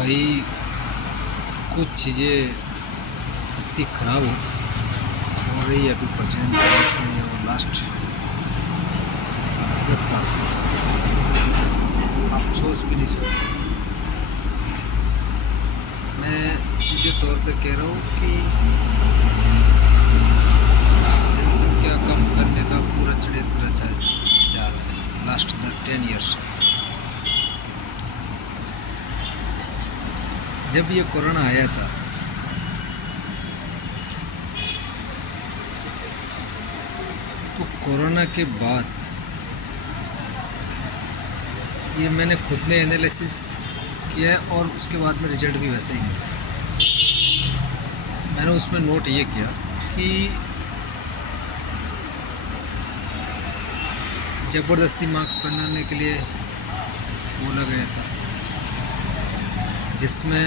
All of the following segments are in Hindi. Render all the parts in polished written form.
भाई कुछ चीज़ें इतनी ख़राब हो रही है अभी प्रेजेंट से और लास्ट 10 साल से आप सोच भी नहीं सकते। मैं सीधे तौर पे कह रहा हूँ कि जनसंख्या कम करने का पूरा षड्यंत्र रचा जा रहा है लास्ट 10 ईयर्स। जब ये कोरोना आया था तो कोरोना के बाद ये मैंने खुद ने एनालिसिस किया है और उसके बाद में रिजल्ट भी वैसे ही मिला। मैंने उसमें नोट ये किया कि ज़बरदस्ती मास्क पहनाने के लिए बोला गया था, जिसमें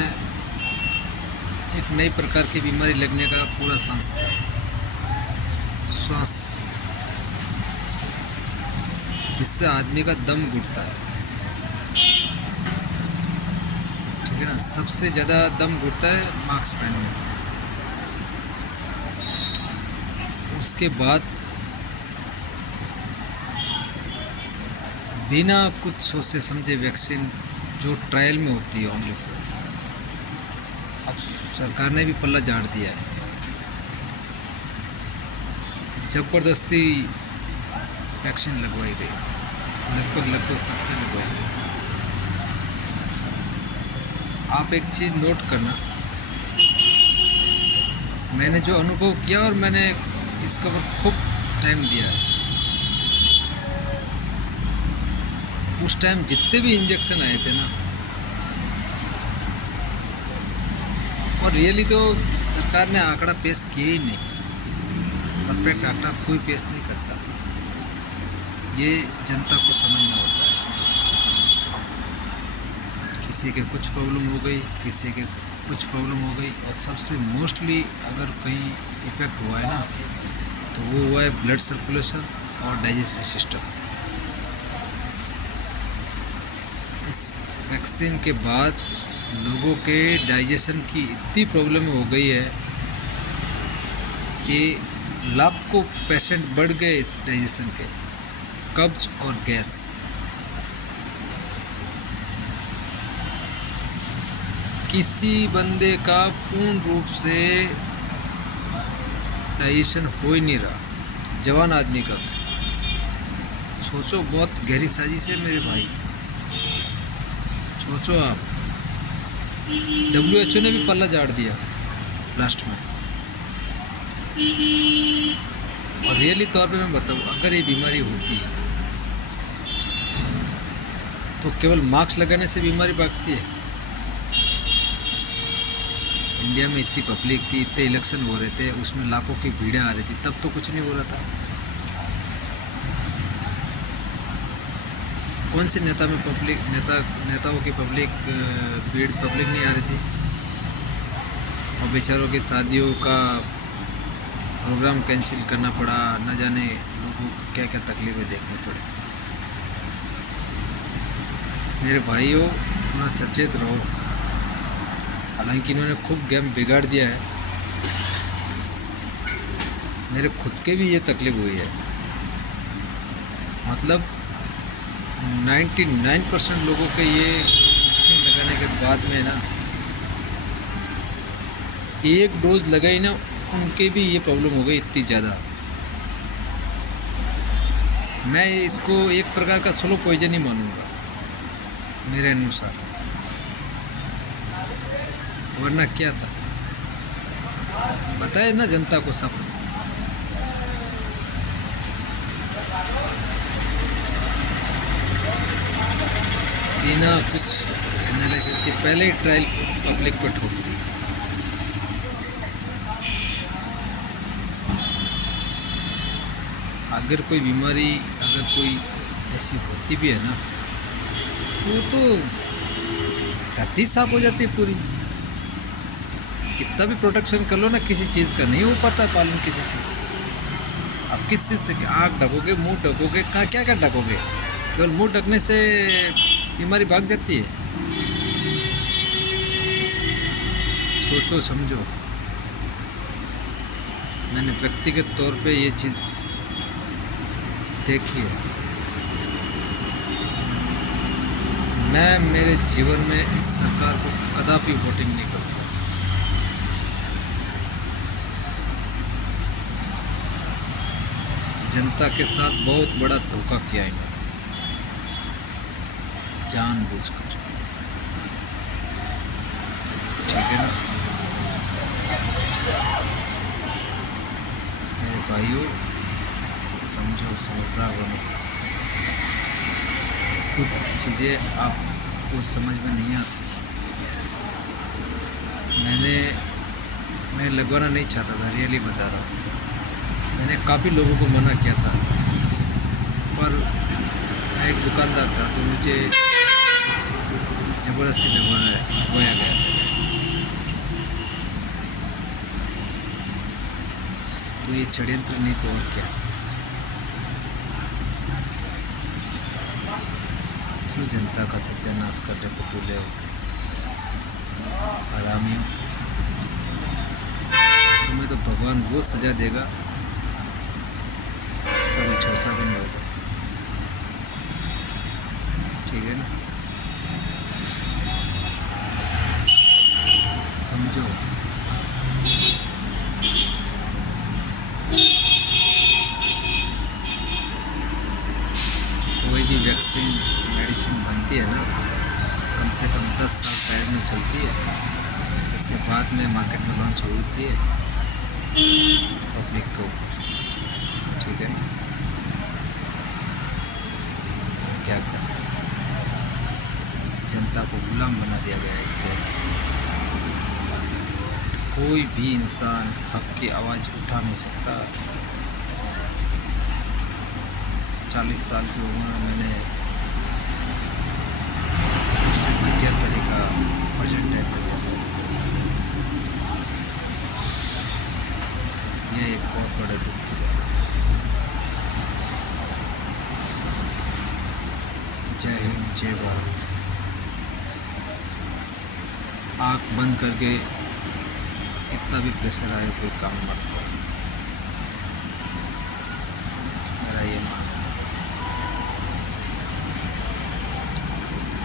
एक नई प्रकार की बीमारी लगने का पूरा सांस था, श्वास, जिससे आदमी का दम घुटता है। ठीक है ना, सबसे ज़्यादा दम घुटता है मास्क पहनने में। उसके बाद बिना कुछ सोचे समझे वैक्सीन जो ट्रायल में होती है ओनली फॉर, अब सरकार ने भी पल्ला झाड़ दिया है। ज़बरदस्ती वैक्सीन लगवाई गई, लगभग सबके लगवाई गई। आप एक चीज़ नोट करना, मैंने जो अनुभव किया और मैंने इसके ऊपर खूब टाइम दिया है, उस टाइम जितने भी इंजेक्शन आए थे ना, और रियली तो सरकार ने आंकड़ा पेश किया ही नहीं, परफेक्ट आंकड़ा कोई पेश नहीं करता। ये जनता को समझना होता है। किसी के कुछ प्रॉब्लम हो गई, किसी के कुछ प्रॉब्लम हो गई, और सबसे मोस्टली अगर कहीं इफेक्ट हुआ है ना तो वो हुआ है ब्लड सर्कुलेशन और डाइजेस्टिव सिस्टम। इस वैक्सीन के बाद लोगों के डाइजेशन की इतनी प्रॉब्लम हो गई है कि लाखों पेशेंट बढ़ गए इस डाइजेशन के, कब्ज और गैस। किसी बंदे का पूर्ण रूप से डाइजेशन हो ही नहीं रहा, जवान आदमी का। सोचो, बहुत गहरी साजिश है मेरे भाई। सोचो आप, WHO ने भी पल्ला झाड़ दिया लास्ट में। और रियली तौर पे मैं बताऊँ, अगर ये बीमारी होती तो केवल मास्क लगाने से बीमारी भागती है? इंडिया में इतनी पब्लिक थी, इतने इलेक्शन हो रहे थे, उसमें लाखों की भीड़ आ रही थी, तब तो कुछ नहीं हो रहा था। कौन से नेता में नेताओं की भीड़ पब्लिक नहीं आ रही थी? और बेचारों की शादियों का प्रोग्राम कैंसिल करना पड़ा, न जाने लोगों को क्या क्या तकलीफ़ें देखनी पड़ी। मेरे भाइयों, थोड़ा सचेत रहो। हालांकि इन्होंने खूब गेम बिगाड़ दिया है, मेरे खुद के भी ये तकलीफ़ हुई है। मतलब 99% लोगों के ये वैक्सीन लगाने के बाद में ना, एक डोज लगाई ना, उनके भी ये प्रॉब्लम हो गई इतनी ज़्यादा। मैं इसको एक प्रकार का स्लो पॉइजन ही मानूंगा मेरे अनुसार, वरना क्या था बताए ना जनता को सब। बिना कुछ एनालिसिस के पहले ही ट्रायल पब्लिक पर ठोक दी। अगर कोई बीमारी, अगर कोई ऐसी होती भी है ना, तो धरती साफ हो जाती है पूरी। कितना भी प्रोटेक्शन कर लो ना, किसी चीज़ का नहीं हो पाता पालन किसी से। अब किस चीज़ से आँख ढकोगे, मुंह ढकोगे, कहाँ क्या क्या ढकोगे? केवल मुंह ढकने से बीमारी भाग जाती है? सोचो समझो। मैंने व्यक्तिगत तौर पे ये चीज़ देखी है। मैं मेरे जीवन में इस सरकार को कदापि वोटिंग नहीं करूँगा। जनता के साथ बहुत बड़ा धोखा किया इन्होंने, जानबूझकर। ठीक है ना मेरे भाइयों, समझो, समझदार बनो। कुछ चीज़ें आपको समझ में नहीं आती। मैं लगवाना नहीं चाहता था, रियली बता रहा हूँ। मैंने काफ़ी लोगों को मना किया था, पर मैं एक दुकानदार था तो मुझे ज़बरदस्ती लगवाया गया। तो ये षड्यंत्र नहीं तो और क्या। क्यों जनता का सत्यानाश करने को तुले हो हरामियों। तुम्हें तो भगवान वो सजा देगा, कभी छोसा भी नहीं होगा। ठीक है ना, समझो। कोई भी वैक्सीन मेडिसिन बनती है ना, कम से कम 10 साल ट्रायल में चलती है। उसके बाद में मार्केट में लॉन्च होती है पब्लिक के ऊपर। ठीक है, क्या कर, जनता को गुलाम बना दिया गया है इस देश में। कोई भी इंसान हक की आवाज़ उठा नहीं सकता। 40 साल की उम्र में मैंने सबसे घटिया तरीका प्रेजेंट टाइम में दिया। यह एक बहुत बड़े दुख की बात है। जय हिंद, जय भारत। आँख बंद करके कितना भी प्रेशर आए कोई काम मत करो, मेरा ये मानना है।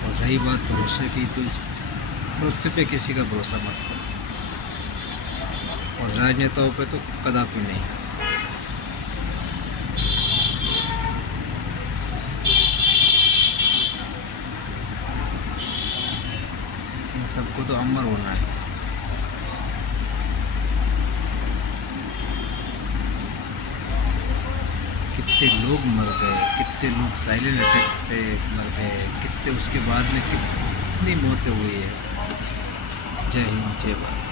और रही बात भरोसे की, तो इस पृथ्वी पे किसी का भरोसा मत करो, और राजनेताओं पे तो कदापि नहीं। इन सबको तो अमर होना है। कितने लोग मर गए, कितने लोग साइलेंट अटैक से मर गए, कितने उसके बाद में कितनी मौतें हुई है। जय हिंद, जय भारत।